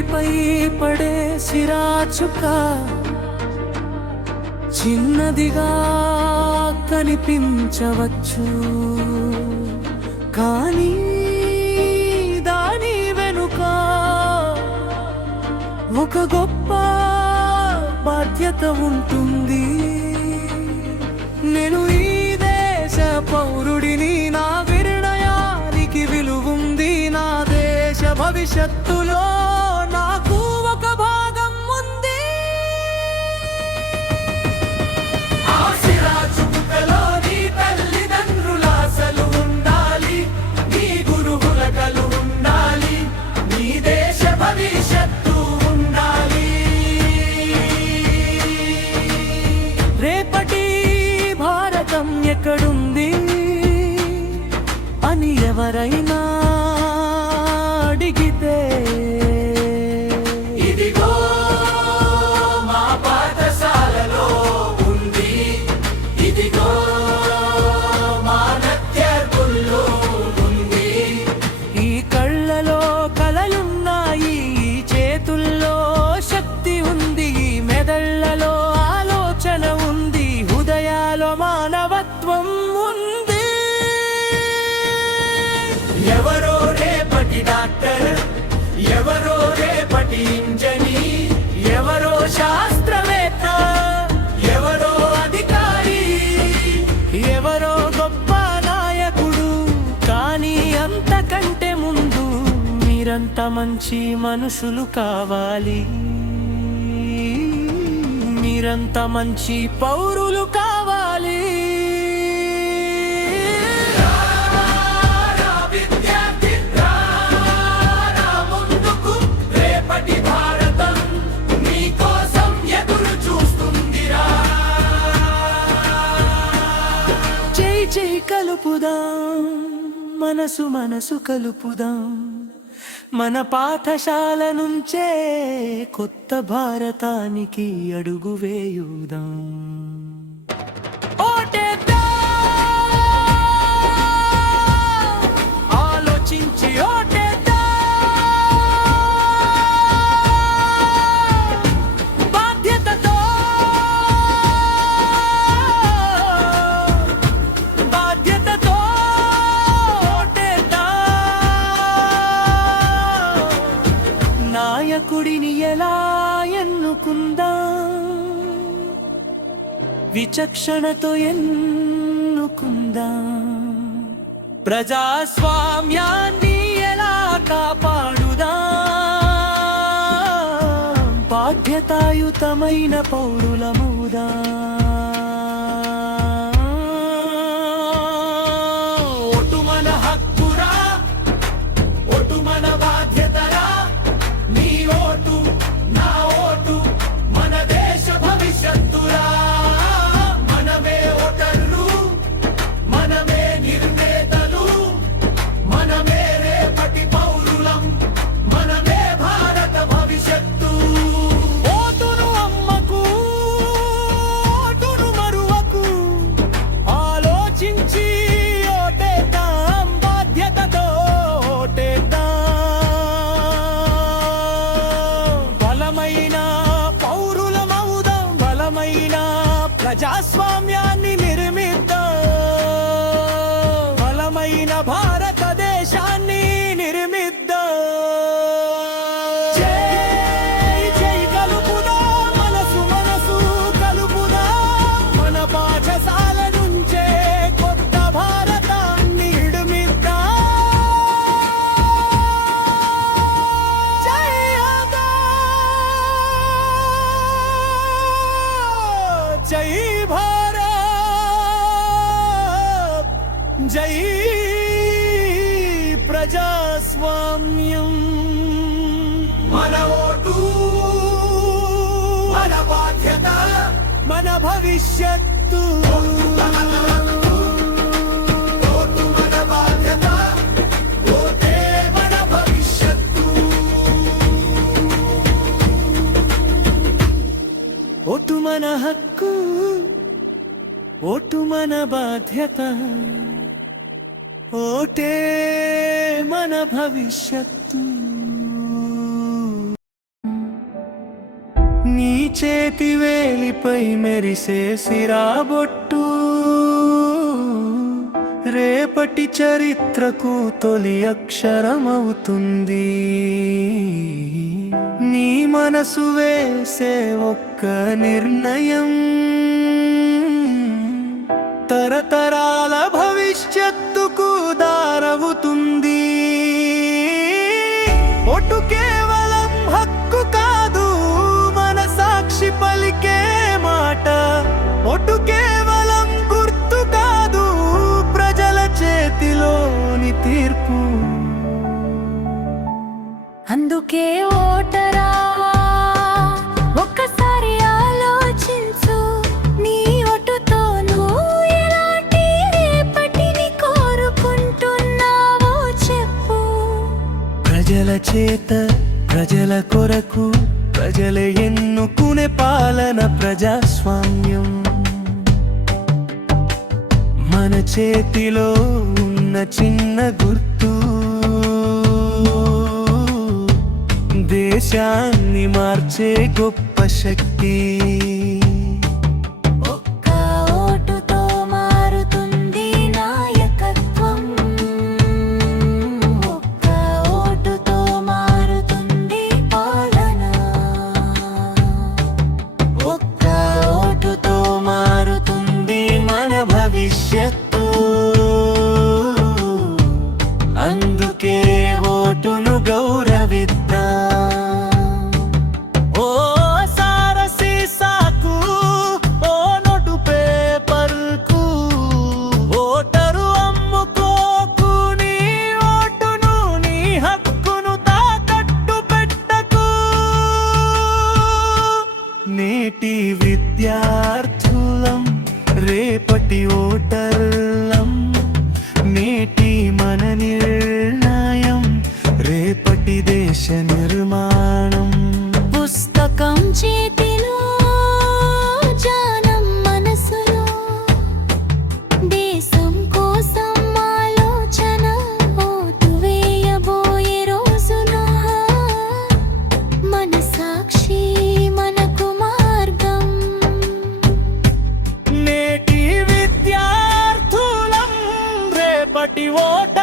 నుదుటిపై పడే సిరాచుక చిన్నదిగా కనిపించవచ్చు, కానీ దాని వెనుక ఒక గొప్ప బాధ్యత ఉంటుంది. నేను ఈ దేశ పౌరుడిని, నా నిర్ణయానికి విలువుంది. నా దేశ భవిష్యత్తులో నాకు ఒక భాగం ఉంది. ఆ సిరాచుకలో నీ తల్లిదండ్రుల ఆశలు ఉండాలి, నీ గురువుల కలు ఉండాలి, నీ దేశ భవిష్యత్తు ఉండాలి. రేపటి భారతం ఎక్కడుంది అని ఎవరైనా అడిగితే, ఇదిగో మా పాఠశాలలో ఉంది, ఇదిగో మా నృత్యకుల్లో ఉంది. ఈ కళ్ళలో కలలున్నాయి, ఈ చేతుల్లో శక్తి ఉంది, ఈ మెదళ్లలో ఆలోచన ఉంది, హృదయాలో మానవత్వం ఉంది. ఎవరో రేపటి డాక్టర్, ఎవరో రేపటి ఇంజనీర్, ఎవరో శాస్త్రవేత్త, ఎవరో అధికారి, ఎవరో గొప్ప నాయకుడు, కానీ అంతకంటే ముందు మీరంతా మంచి మనుషులు కావాలి. మీరంతా మంచి పౌరులు కావాలి. జై కలుపుదాం, మనసు మనసు కలుపుదాం, మన పాఠశాల నుంచే కొత్త భారతానికి అడుగు వేయుదాం. ఆలోచించి ఓటేద్దాం, బాధ్యతతో నాయకుడిని ఎలా ఎన్నుకుందాం, విచక్షణతో ఎన్నుకుందాం. ప్రజాస్వామ్యాన్ని ఎలా కాపాడుదాం, బాధ్యతాయుతమైన పౌరులమవుదాం. ఓటు మన హక్కురా, ఓటు మన బాధ్యతరా, నీ ఓటు నా ఓటు మన దేశ భవిష్యత్తురా. మనమే ఓటర్లు, మనమే నిర్ణేతలు, మనమే రేపటి పౌరులం, మనమే భారత భవిష్యత్తు. ఓటును అమ్మకు, ఓటును మరువకు, ఆలోచించి ఓటేద్దాం, బాధ్యతతో ఓటేద్దాం. బలమైన పౌరులమవుదాం, బలమైన ప్రజాస్వామ్యాన్ని నిర్మిద్దాం, బలమైన భారతదేశాన్ని నిర్మిద్దాం. జై కలుపుదాం, మనసు మనసు కలుపుదాం, మన పాఠశాల నుంచే కొత్త భారతాన్ని నిర్మిద్దాం. జై భారత్, జై ప్రజాస్వామ్యం. మన ఓటు మన బాధ్యత, మన భవిష్యత్తు. ఓటు మన బాధ్యత, ఓటే మన భవిష్యత్తు. ఓటు మన హక్కు, ఓటు మన బాధ్యత, ఓటే మన భవిష్యత్తు. చేతి వేలిపై మెరిసే సిరాబొట్టు రేపటి చరిత్రకు తొలి అక్షరమవుతుంది. నీ మనసు వేసే ఒక్క నిర్ణయం తరతరాల భవిష్యత్తుకు దారవుతుంది. ఓటు కేవలం హక్కు కాదు, మన సాక్షి పలికే మాట. ఓటు కేవలం గుర్తు కాదు, ప్రజల చేతిలోని తీర్పు. అందుకే ఓటరా ఒక్కసారి ఆలోచించు, నీ ఓటుతో నువ్వు ఎలాంటి రేపటిని కోరుకుంటున్నావో చెప్పు. ప్రజల చేత ప్రజల కొరకు ప్రజలే ఎన్నుకునే పాలన ప్రజాస్వామ్యం. మన చేతిలో ఉన్న చిన్న గుర్తు దేశాన్ని మార్చే గొప్ప శక్తి. ఒక్క ఓటుతో మారుతుంది నాయకత్వం, ఒక్క ఓటుతో మారుతుంది పాలన, ఒక్క ఓటుతో మారుతుంది మన భవిష్యత్తు. అందుకే ఓటును గౌరవిద్దాం. ఓ సారసి సాకు, ఓ నోటు పేపర్కు, ఓటరు అమ్ముకోకు. నీ ఓటును, నీ హక్కును తాకట్టు పెట్టకు. నేటి విద్యార్థులం, రేపటి ఓటర్లం. నేటి మన నిర్ణయం రేపటి దేశ నిర్మాణం. పుస్తకం చేతిలో, జానం మనసులో, దేశం కోసం ఆలోచన. ఓటు వేయబోయే రోజున మన సాక్షి మనకు మార్గం. నేటి విద్యార్థులం, రేపటి ఓట